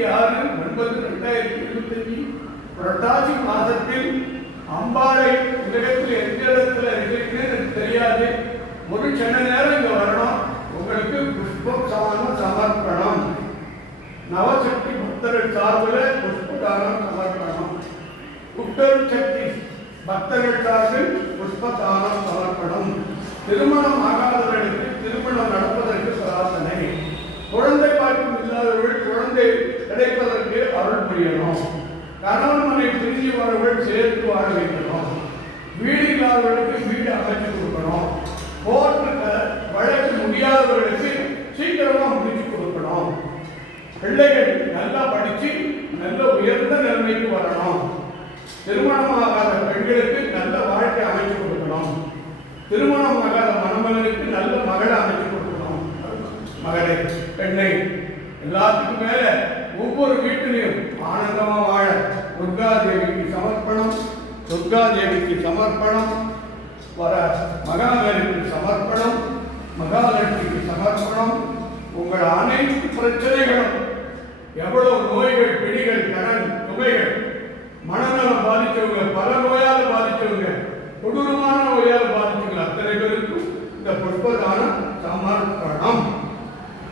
26/9/2025 புரட்டாசி மாதத்தில் அம்பாளை உலகத்தில் எந்த இடத்துல இருக்குன்னு எனக்கு தெரியாது. ஒரு சின்ன நேரம் இங்க வரணும். உங்களுக்கு புஷ்பதானம் சமர்ப்பணம். நவசக்தி பக்தர்கள் சார்பில் புஷ்பதானம் சமர்ப்பணம். உத்தர் சக்தி பக்தர்கள் சார்பில் புஷ்பதானம் சமர்ப்பணம். திருமணம் ஆகாதவர்களுக்கு திருமணம் நடப்பதற்கு பிரார்த்தனை. குழந்தை பாக்கியம் இல்லாதவர்கள் குழந்தை கிடைப்பதற்கு அருள் புரியணும். கணவன் மனை பிரிஞ்சு வரவர்கள் சேர்த்து வாழ வைக்கணும். வீடு இல்லாதவர்களுக்கு வீடு அமைச்சு கொடுக்கணும். கோர்ட்டுல வழக்கு முடியாதவர்களுக்கு சீக்கிரமா முடிச்சு கொடுக்கணும். பிள்ளைகள் நல்லா படிச்சு நல்ல உயர்ந்த நிலைமைக்கு வரணும். திருமணமாகாத பெண்களுக்கு நல்ல வாழ்க்கை அமைச்சு கொடுக்கணும். திருமணமாகாத மணமகனுக்கு நல்ல மகளை அமைச்சு கொடுக்கணும். மகளை பெண்ணை எல்லாத்துக்கும் மேல ஒவ்வொரு வீட்டிலையும் ஆனந்தமா வாழ துர்கா தேவிக்கு சமர்ப்பணம். துர்கா தேவிக்கு சமர்ப்பணம். வர மகாலட்சுமிக்கு சமர்ப்பணம். மகாலட்சுமிக்கு சமர்ப்பணம். உங்கள் அனைத்து பிரச்சனைகளும் எவ்வளவு நோய்கள் பிடிகள் கடன் சுமைகள் மனநலம் பாதிச்சவங்க பல நோயால் பாதிச்சவங்க கொடூரமான நோயால் பாதிச்சவங்க அத்தனை பேருக்கும் இந்த புஷ்பதானம் சமர்ப்பணம்.